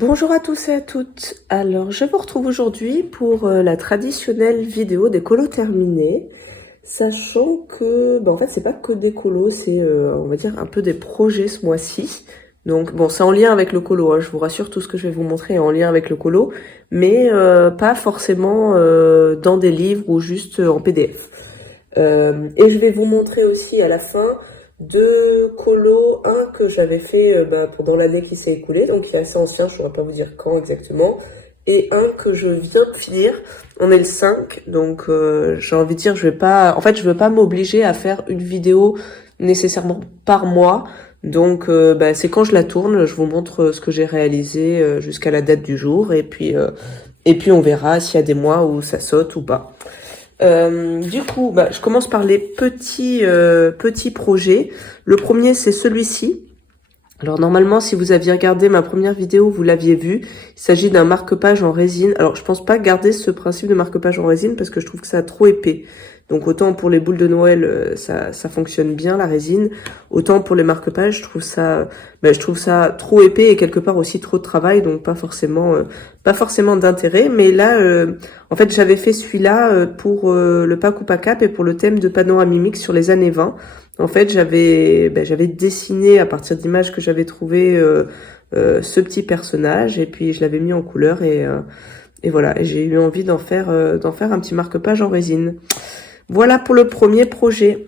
Bonjour à tous et à toutes. Alors, je vous retrouve aujourd'hui pour la traditionnelle vidéo des colos terminés, sachant que, en fait, c'est pas que des colos, c'est, on va dire, un peu des projets ce mois-ci. Donc, bon, c'est en lien avec le colo, hein, je vous rassure, tout ce que je vais vous montrer est en lien avec le colo, mais pas forcément dans des livres ou juste en PDF. Et je vais vous montrer aussi à la fin deux colos, un que j'avais fait pendant l'année qui s'est écoulée, donc il est assez ancien, je ne saurais pas vous dire quand exactement, et un que je viens de finir. On est le 5, donc j'ai envie de dire, je veux pas m'obliger à faire une vidéo nécessairement par mois, donc c'est quand je la tourne, je vous montre ce que j'ai réalisé jusqu'à la date du jour, et puis on verra s'il y a des mois où ça saute ou pas. Du coup, je commence par les petits projets. Le premier, c'est celui-ci. Alors normalement, si vous aviez regardé ma première vidéo, vous l'aviez vu. Il s'agit d'un marque-page en résine. Alors je pense pas garder ce principe de marque-page en résine parce que je trouve que ça a trop épais. Donc autant pour les boules de Noël, ça fonctionne bien la résine. Autant pour les marque-pages, je trouve ça trop épais et quelque part aussi trop de travail, donc pas forcément d'intérêt. Mais là, en fait, j'avais fait celui-là pour le Pack ou Pas Cap et pour le thème de Panoramimique sur les années 20. En fait, j'avais dessiné à partir d'images que j'avais trouvées ce petit personnage et puis je l'avais mis en couleur et voilà. Et j'ai eu envie d'en faire un petit marque-page en résine. Voilà pour le premier projet.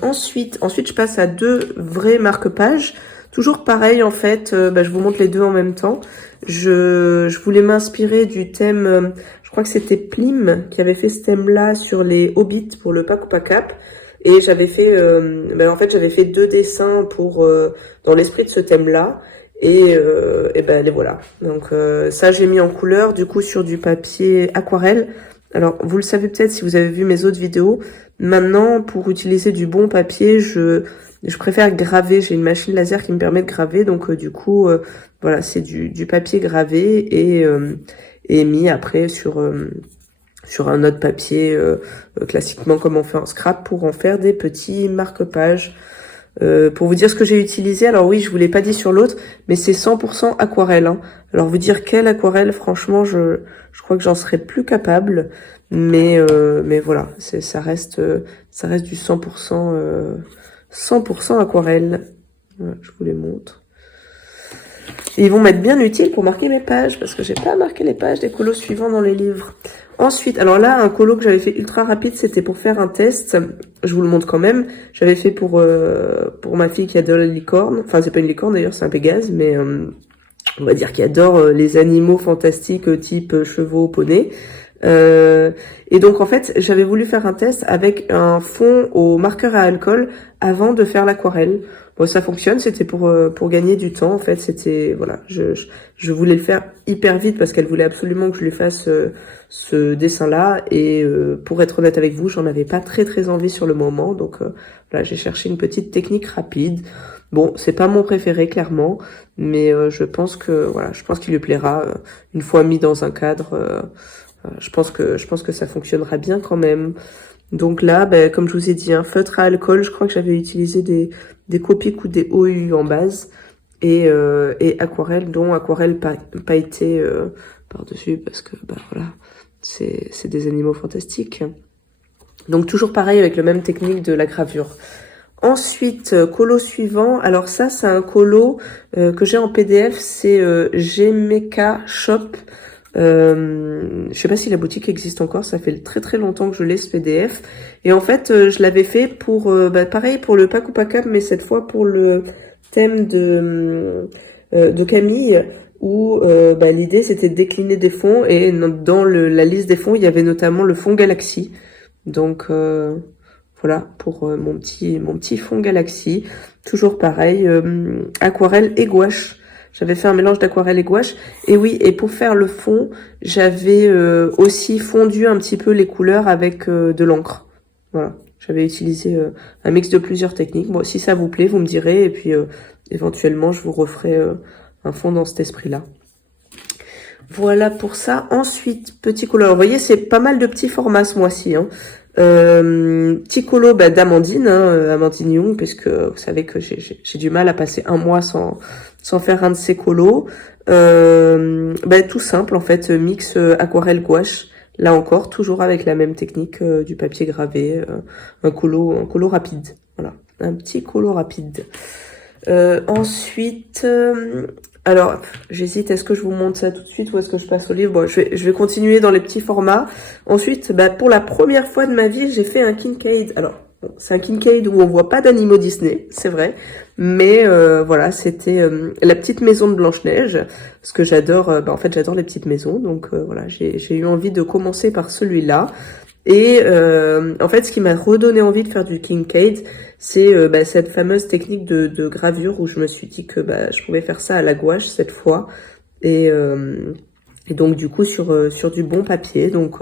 Ensuite, je passe à deux vrais marque-pages. Toujours pareil en fait. Je vous montre les deux en même temps. Je voulais m'inspirer du thème. Je crois que c'était Plim qui avait fait ce thème-là sur les hobbits pour le Pack ou Pas Cap. Et j'avais fait, j'avais fait deux dessins pour dans l'esprit de ce thème-là. Et les voilà. Donc ça, j'ai mis en couleur, du coup, sur du papier aquarelle. Alors, vous le savez peut-être si vous avez vu mes autres vidéos. Maintenant, pour utiliser du bon papier, je préfère graver. J'ai une machine laser qui me permet de graver. Donc, voilà, c'est du papier gravé et mis après sur un autre papier, classiquement comme on fait en scrap, pour en faire des petits marque-pages. Pour vous dire ce que j'ai utilisé, alors oui, je vous l'ai pas dit sur l'autre, mais c'est 100% aquarelle. Hein. Alors vous dire quelle aquarelle, franchement, je crois que j'en serais plus capable, mais voilà, ça reste du 100% aquarelle. Voilà, je vous les montre. Et ils vont m'être bien utiles pour marquer mes pages, parce que j'ai pas marqué les pages des colos suivants dans les livres. Ensuite, alors là, un colo que j'avais fait ultra rapide, c'était pour faire un test. Je vous le montre quand même. J'avais fait pour ma fille qui adore les licornes. Enfin, c'est pas une licorne d'ailleurs, c'est un pégase, mais on va dire qu'il adore les animaux fantastiques type chevaux, poneys. Et donc en fait, j'avais voulu faire un test avec un fond au marqueur à alcool avant de faire l'aquarelle. Bon, ça fonctionne, c'était pour gagner du temps en fait, c'était voilà, je voulais le faire hyper vite parce qu'elle voulait absolument que je lui fasse ce dessin-là et pour être honnête avec vous, j'en avais pas très envie sur le moment, donc voilà, j'ai cherché une petite technique rapide. Bon, c'est pas mon préféré clairement, mais je pense qu'il lui plaira une fois mis dans un cadre. Je pense que ça fonctionnera bien quand même. Donc là, comme je vous ai dit, un feutre à alcool, je crois que j'avais utilisé des Copic ou des OU en base et aquarelle, dont aquarelle pailletée par-dessus parce que voilà, c'est des animaux fantastiques. Donc toujours pareil avec la même technique de la gravure. Ensuite, colo suivant. Alors ça, c'est un colo que j'ai en PDF, c'est Gmeka Shop. Je sais pas si la boutique existe encore, ça fait très longtemps que je l'ai ce PDF. Et en fait, je l'avais fait pour pareil pour le Pack ou Pas Cap, mais cette fois pour le thème de Camille, où l'idée c'était de décliner des fonds et dans la liste des fonds, il y avait notamment le fond Galaxy. Donc voilà pour mon petit fond Galaxy. Toujours pareil, aquarelle et gouache. J'avais fait un mélange d'aquarelle et gouache. Et oui, et pour faire le fond, j'avais aussi fondu un petit peu les couleurs avec de l'encre. Voilà, j'avais utilisé un mix de plusieurs techniques. Bon, si ça vous plaît, vous me direz. Et puis, éventuellement, je vous referai un fond dans cet esprit-là. Voilà pour ça. Ensuite, petit couleur. Vous voyez, c'est pas mal de petits formats ce mois-ci. Hein. Petit colo d'Amandine, hein, Amandine Young, puisque vous savez que j'ai du mal à passer un mois sans faire un de ces colos. Tout simple en fait, mix aquarelle gouache. Là encore, toujours avec la même technique du papier gravé, un colo rapide. Voilà, un petit colo rapide. Ensuite, alors j'hésite, est-ce que je vous montre ça tout de suite ou est-ce que je passe au livre? Bon, je vais continuer dans les petits formats. Ensuite, pour la première fois de ma vie, j'ai fait un Kincaid. Alors, bon, c'est un Kincaid où on voit pas d'animaux Disney, c'est vrai, mais voilà, c'était la petite maison de Blanche-Neige, parce que j'adore, en fait, j'adore les petites maisons, donc voilà, j'ai eu envie de commencer par celui-là. Et en fait, ce qui m'a redonné envie de faire du Kincaid, c'est cette fameuse technique de gravure où je me suis dit que je pouvais faire ça à la gouache cette fois. Et donc du coup sur du bon papier. Donc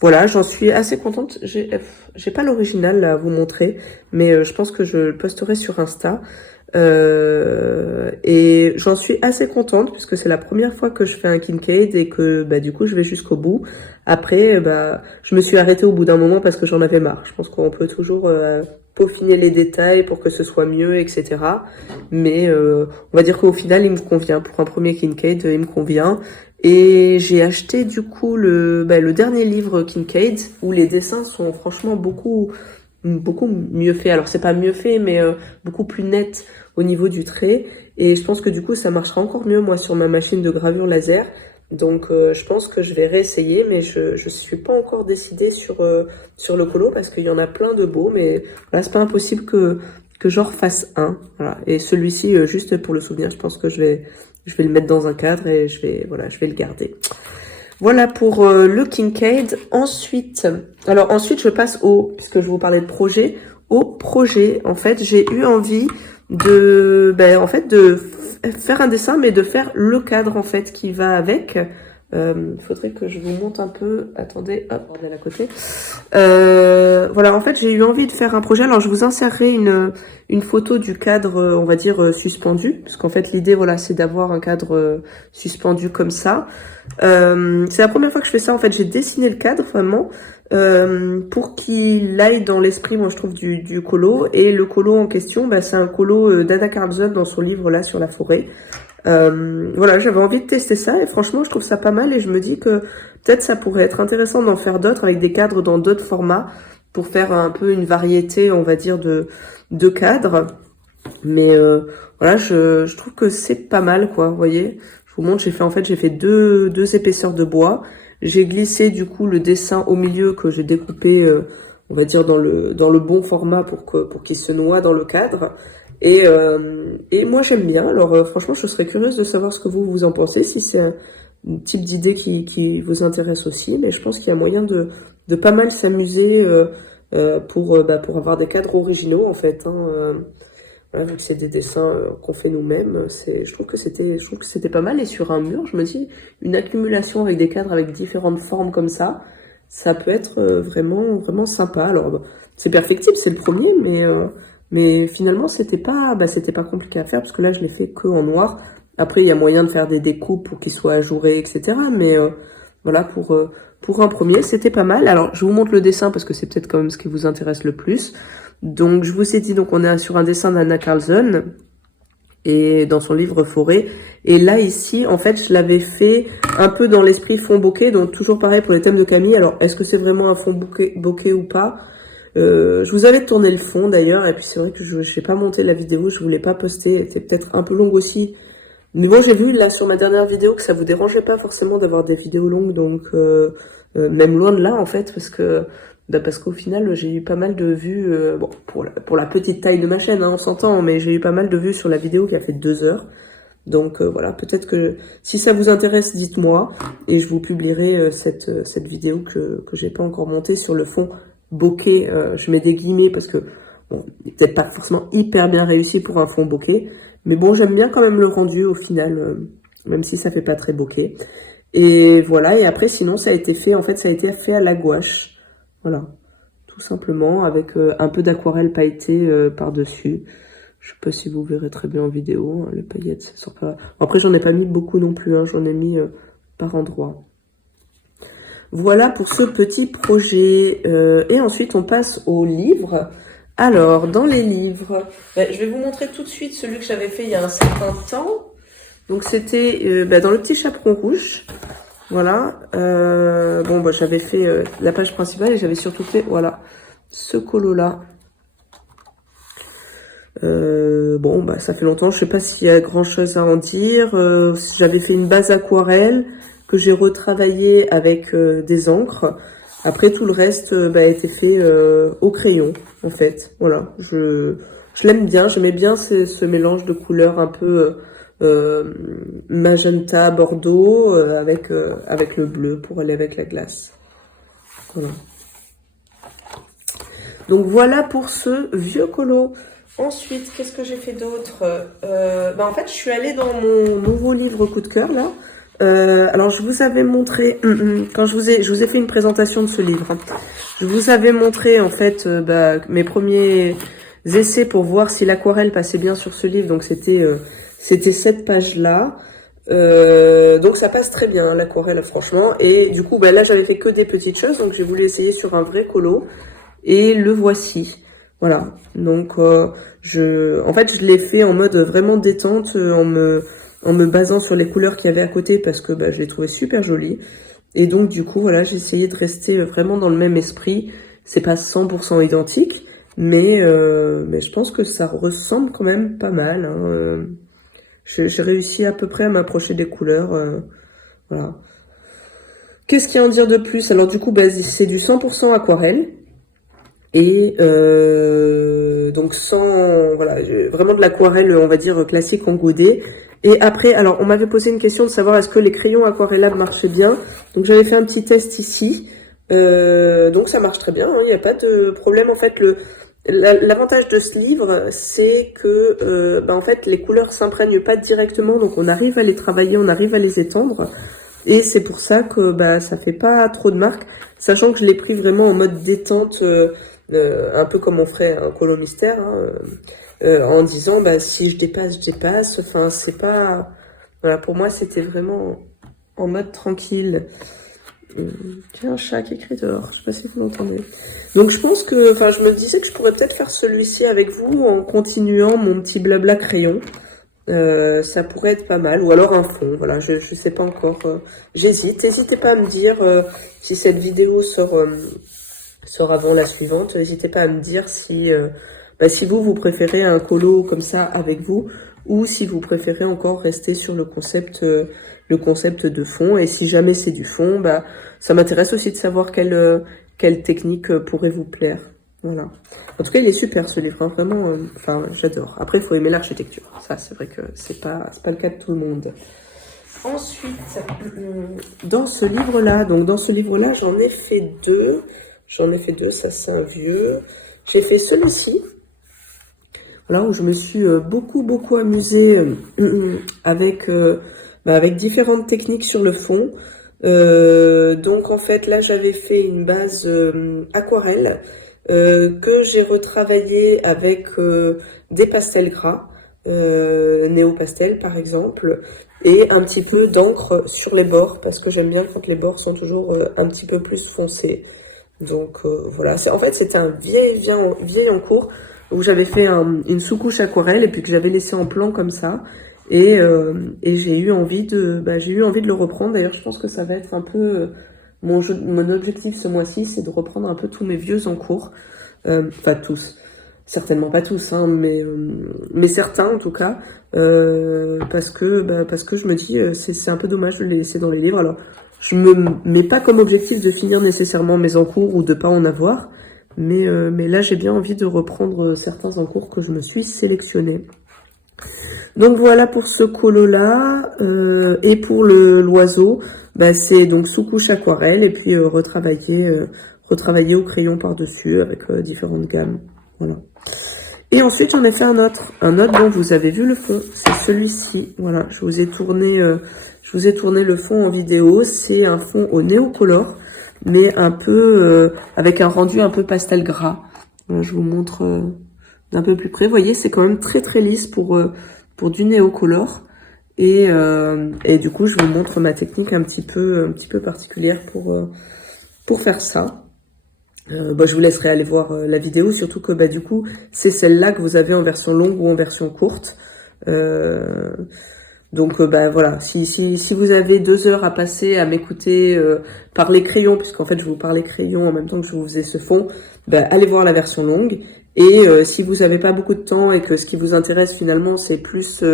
voilà, j'en suis assez contente. J'ai pas l'original là à vous montrer, mais je pense que je le posterai sur Insta. Et j'en suis assez contente puisque c'est la première fois que je fais un Kincaid et que du coup je vais jusqu'au bout. Après je me suis arrêtée au bout d'un moment parce que j'en avais marre. Je pense qu'on peut toujours peaufiner les détails pour que ce soit mieux, etc. Mais on va dire qu'au final il me convient. Pour un premier Kincaid, il me convient. Et j'ai acheté du coup le dernier livre Kincaid où les dessins sont franchement beaucoup mieux faits. Alors c'est pas mieux fait, mais beaucoup plus net au niveau du trait. Et je pense que du coup ça marchera encore mieux moi sur ma machine de gravure laser. Donc je pense que je vais réessayer, mais je suis pas encore décidée sur le colo parce qu'il y en a plein de beaux, mais voilà, c'est pas impossible que j'en refasse un. Voilà. Et celui-ci juste pour le souvenir, je pense que je vais le mettre dans un cadre et je vais le garder. Voilà pour le Kincaid. Ensuite, je passe puisque je vous parlais de projet, au projet. En fait, j'ai eu envie de faire un dessin, mais de faire le cadre en fait qui va avec. Faudrait que je vous montre un peu. Attendez, hop, on est à côté. Voilà, en fait, j'ai eu envie de faire un projet. Alors, je vous insérerai une photo du cadre, on va dire suspendu, parce qu'en fait, l'idée, voilà, c'est d'avoir un cadre suspendu comme ça. C'est la première fois que je fais ça. En fait, j'ai dessiné le cadre vraiment pour qu'il aille dans l'esprit, moi, je trouve, du colo. Et le colo en question, c'est un colo d'Anna Carlson dans son livre là sur la forêt. Voilà, j'avais envie de tester ça et franchement je trouve ça pas mal et je me dis que peut-être ça pourrait être intéressant d'en faire d'autres avec des cadres dans d'autres formats pour faire un peu une variété, on va dire, de cadres. Mais voilà, je trouve que c'est pas mal quoi, vous voyez. Je vous montre, j'ai fait deux épaisseurs de bois. J'ai glissé du coup le dessin au milieu que j'ai découpé, on va dire dans le bon format pour qu'il se noie dans le cadre. Et moi j'aime bien, alors franchement je serais curieuse de savoir ce que vous en pensez, si c'est un type d'idée qui vous intéresse aussi, mais je pense qu'il y a moyen de pas mal s'amuser pour avoir des cadres originaux en fait, hein, voilà, vu que c'est des dessins qu'on fait nous-mêmes, je trouve que c'était pas mal. Et sur un mur, je me dis, une accumulation avec des cadres avec différentes formes comme ça peut être vraiment, vraiment sympa. Alors, c'est perfectible, c'est le premier, mais finalement, c'était pas compliqué à faire, parce que là, je l'ai fait que en noir. Après, il y a moyen de faire des découpes pour qu'ils soient ajourés, etc. Mais voilà, pour un premier, c'était pas mal. Alors, je vous montre le dessin, parce que c'est peut-être quand même ce qui vous intéresse le plus. Donc, je vous ai dit, donc on est sur un dessin d'Anna Carlson, et dans son livre Forêt. Et là, ici, en fait, je l'avais fait un peu dans l'esprit fond bokeh, donc toujours pareil pour les thèmes de Camille. Alors, est-ce que c'est vraiment un fond bokeh ou pas? Je vous avais tourné le fond d'ailleurs, et puis c'est vrai que je n'ai pas monté la vidéo, je voulais pas poster, elle était peut-être un peu longue aussi. Mais bon, j'ai vu là sur ma dernière vidéo que ça vous dérangeait pas forcément d'avoir des vidéos longues, donc même loin de là en fait, parce qu'au final j'ai eu pas mal de vues, bon pour la petite taille de ma chaîne, hein, on s'entend, mais j'ai eu pas mal de vues sur la vidéo qui a fait 2 heures. Donc voilà, peut-être que si ça vous intéresse, dites-moi, et je vous publierai cette vidéo que j'ai pas encore montée sur le fond bokeh. Je mets des guillemets parce que bon, peut-être pas forcément hyper bien réussi pour un fond bokeh, mais bon, j'aime bien quand même le rendu au final, même si ça fait pas très bokeh. Et voilà, et après sinon ça a été fait à la gouache, voilà, tout simplement avec un peu d'aquarelle pailletée par-dessus. Je sais pas si vous verrez très bien en vidéo, hein, les paillettes, ça sort pas. Après j'en ai pas mis beaucoup non plus, hein, j'en ai mis par endroits. Voilà pour ce petit projet. Et ensuite, on passe aux livres. Alors, dans les livres, je vais vous montrer tout de suite celui que j'avais fait il y a un certain temps. Donc, c'était dans le petit chaperon rouge. Voilà. J'avais fait la page principale et j'avais surtout fait, voilà, ce colo-là. Ça fait longtemps, je sais pas s'il y a grand chose à en dire. J'avais fait une base aquarelle que j'ai retravaillée avec des encres. Après tout le reste a été fait au crayon en fait. Voilà, je l'aime bien, j'aimais bien ce mélange de couleurs un peu magenta, bordeaux avec le bleu pour aller avec la glace. Voilà. Donc voilà pour ce vieux colo. Ensuite, qu'est-ce que j'ai fait d'autre? En fait, je suis allée dans mon nouveau livre coup de cœur, là. Alors, je vous avais montré, quand je vous ai fait une présentation de ce livre, je vous avais montré, en fait, mes premiers essais pour voir si l'aquarelle passait bien sur ce livre. Donc, c'était cette page-là. Donc, ça passe très bien, l'aquarelle, franchement. Et du coup, là, j'avais fait que des petites choses. Donc, j'ai voulu essayer sur un vrai colo. Et le voici. Voilà, donc en fait je l'ai fait en mode vraiment détente, en me basant sur les couleurs qu'il y avait à côté parce que je les trouvais super jolies. Et donc du coup voilà, j'ai essayé de rester vraiment dans le même esprit. C'est pas 100% identique, mais je pense que ça ressemble quand même pas mal. Hein. J'ai réussi à peu près à m'approcher des couleurs. Voilà. Qu'est-ce qu'il y a à en dire de plus? Alors du coup, c'est du 100% aquarelle. Et donc vraiment de l'aquarelle, on va dire classique en goudé. Et après, alors on m'avait posé une question de savoir est-ce que les crayons aquarellables marchaient bien. Donc j'avais fait un petit test ici. Donc ça marche très bien, il n'y a pas de problème. En fait, l'avantage de ce livre, c'est que en fait les couleurs s'imprègnent pas directement, donc on arrive à les travailler, on arrive à les étendre. Et c'est pour ça que ça fait pas trop de marques, sachant que je l'ai pris vraiment en mode détente. Un peu comme on ferait un colo mystère, en disant si je dépasse, je dépasse. Enfin, c'est pas. Voilà, pour moi, c'était vraiment en mode tranquille. J'ai un chat qui crie dehors, je sais pas si vous l'entendez. Donc, je pense que. Enfin, je me disais que je pourrais peut-être faire celui-ci avec vous en continuant mon petit blabla crayon. Ça pourrait être pas mal. Ou alors un fond, voilà, je sais pas encore. J'hésite. N'hésitez pas à me dire si cette vidéo sort avant la suivante. N'hésitez pas à me dire si vous préférez un colo comme ça avec vous ou si vous préférez encore rester sur le concept de fond. Et si jamais c'est du fond, ça m'intéresse aussi de savoir quelle technique pourrait vous plaire. Voilà. En tout cas, il est super ce livre, hein, vraiment. J'adore. Après, il faut aimer l'architecture. Ça, c'est vrai que c'est pas le cas de tout le monde. Ensuite, dans ce livre-là, j'en ai fait deux. Ça c'est un vieux. J'ai fait celui-ci, voilà, où je me suis beaucoup amusée avec différentes techniques sur le fond. Donc en fait là j'avais fait une base aquarelle que j'ai retravaillée avec des pastels gras, néo pastel par exemple, et un petit peu d'encre sur les bords parce que j'aime bien quand les bords sont toujours un petit peu plus foncés. Donc voilà, en fait c'était un vieil en cours où j'avais fait une sous-couche aquarelle et puis que j'avais laissé en plan comme ça et j'ai eu envie de le reprendre. D'ailleurs je pense que ça va être un peu mon objectif ce mois-ci, c'est de reprendre un peu tous mes vieux en cours, enfin tous, certainement pas tous, hein, mais certains en tout cas, parce que je me dis c'est un peu dommage de les laisser dans les livres. Alors je me mets pas comme objectif de finir nécessairement mes encours ou de pas en avoir, mais là j'ai bien envie de reprendre certains encours que je me suis sélectionnés. Donc voilà pour ce colo là, et pour l'oiseau, c'est donc sous-couche aquarelle et puis retravailler au crayon par-dessus avec différentes gammes. Voilà. Et ensuite j'en ai fait un autre dont vous avez vu le fond, c'est celui-ci. Voilà, je vous ai tourné le fond en vidéo. C'est un fond au néocolor, mais un peu avec un rendu un peu pastel gras. Voilà, je vous montre d'un peu plus près. Vous voyez, c'est quand même très lisse pour du néocolor. Et du coup, je vous montre ma technique un petit peu particulière pour faire ça, je vous laisserai aller voir la vidéo, surtout que du coup, c'est celle-là que vous avez en version longue ou en version courte. Donc voilà, si vous avez 2 heures à passer à m'écouter parler crayon, puisqu'en fait je vous parlais crayon en même temps que je vous faisais ce fond, allez voir la version longue. Et si vous n'avez pas beaucoup de temps et que ce qui vous intéresse finalement c'est plus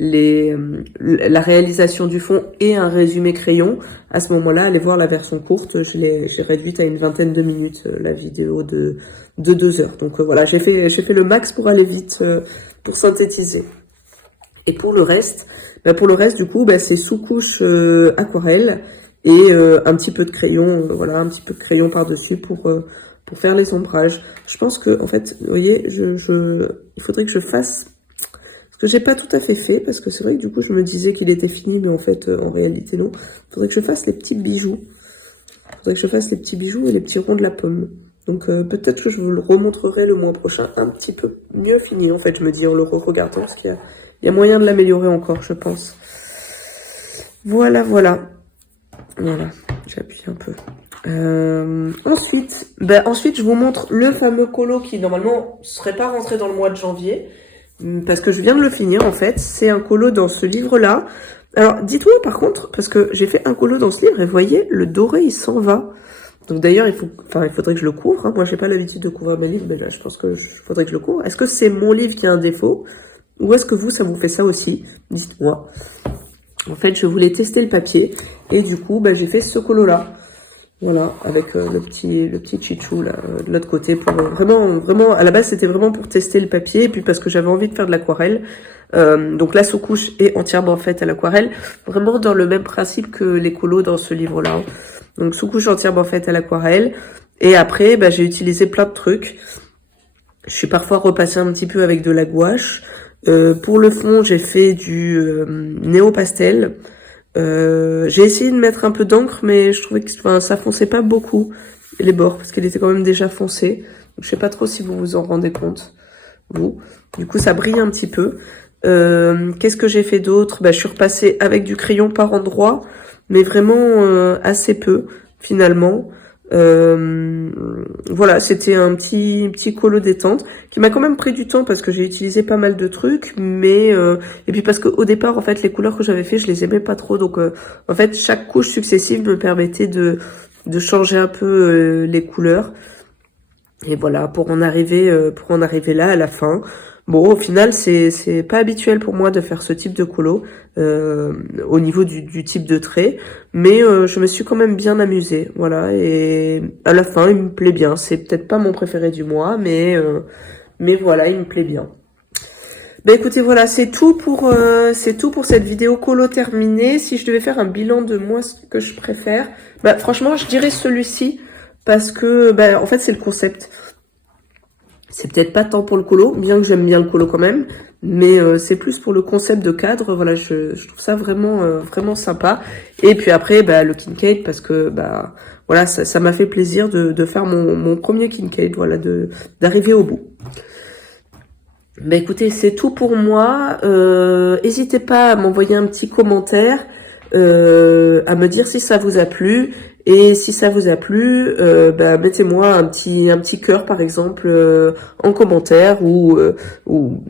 la réalisation du fond et un résumé crayon, à ce moment-là, allez voir la version courte. J'ai réduite à une 20aine de minutes la vidéo de 2 heures. Donc voilà, j'ai fait le max pour aller vite, pour synthétiser. Et pour le reste, du coup, c'est sous-couche aquarelle et un petit peu de crayon, voilà, un petit peu de crayon par-dessus pour faire les ombrages. Je pense que, en fait, vous voyez, il faudrait que je fasse, parce que j'ai pas tout à fait, parce que c'est vrai que du coup, je me disais qu'il était fini, mais en fait, en réalité, non. Il faudrait que je fasse les petits bijoux. Il faudrait que je fasse les petits bijoux et les petits ronds de la pomme. Donc peut-être que je vous le remontrerai le mois prochain un petit peu mieux fini, en fait, je me dis en le re-regardant, parce qu'il y a moyen de l'améliorer encore, je pense. Voilà, j'appuie un peu. Ensuite, je vous montre le fameux colo qui, normalement, serait pas rentré dans le mois de janvier, parce que je viens de le finir, en fait. C'est un colo dans ce livre-là. Alors, dites-moi, par contre, parce que j'ai fait un colo dans ce livre, et vous voyez, le doré, il s'en va. Donc d'ailleurs, il faudrait que je le couvre. Hein. Moi, j'ai pas l'habitude de couvrir mes livres, mais là, je pense que faudrait que je le couvre. Est-ce que c'est mon livre qui a un défaut? Ou est-ce que ça vous fait ça aussi? Dites-moi. En fait, je voulais tester le papier. Et du coup, j'ai fait ce colo-là. Voilà, avec le petit chichou là, de l'autre côté. Pour vraiment, à la base, c'était vraiment pour tester le papier. Et puis parce que j'avais envie de faire de l'aquarelle. Donc la sous-couche est entièrement faite à l'aquarelle. Vraiment dans le même principe que les colos dans ce livre-là. Donc sous-couche entièrement faite à l'aquarelle. Et après, j'ai utilisé plein de trucs. Je suis parfois repassée un petit peu avec de la gouache. Pour le fond, j'ai fait du néo-pastel. J'ai essayé de mettre un peu d'encre, mais je trouvais que ça fonçait pas beaucoup les bords, parce qu'il était quand même déjà foncé. Donc, je sais pas trop si vous vous en rendez compte, vous. Du coup, ça brille un petit peu. Qu'est-ce que j'ai fait d'autre? Je suis repassée avec du crayon par endroits, mais vraiment assez peu, finalement. Voilà, c'était un petit colo détente qui m'a quand même pris du temps parce que j'ai utilisé pas mal de trucs, mais et puis parce que au départ en fait les couleurs que j'avais fait je les aimais pas trop, donc en fait chaque couche successive me permettait de changer un peu les couleurs, et voilà pour en arriver là à la fin. Bon, au final, c'est pas habituel pour moi de faire ce type de colo au niveau du type de trait, mais je me suis quand même bien amusée, voilà. Et à la fin, il me plaît bien. C'est peut-être pas mon préféré du mois, mais voilà, il me plaît bien. Écoutez, voilà, c'est tout pour cette vidéo colo terminée. Si je devais faire un bilan de moi, ce que je préfère, franchement, je dirais celui-ci parce que en fait, c'est le concept. C'est peut-être pas tant pour le colo, bien que j'aime bien le colo quand même, mais c'est plus pour le concept de cadre. Voilà, je trouve ça vraiment sympa. Et puis après, le Kincaid, parce que voilà, ça m'a fait plaisir de faire mon premier Kincaid, voilà, d'arriver au bout. Écoutez, c'est tout pour moi. N'hésitez pas à m'envoyer un petit commentaire, à me dire si ça vous a plu. Et si ça vous a plu, mettez-moi un petit cœur par exemple en commentaire, ou vous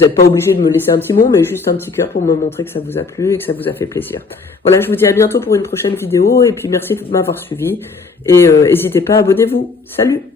n'êtes pas obligé de me laisser un petit mot, mais juste un petit cœur pour me montrer que ça vous a plu et que ça vous a fait plaisir. Voilà, je vous dis à bientôt pour une prochaine vidéo, et puis merci de m'avoir suivi, et n'hésitez pas, abonnez-vous. Salut!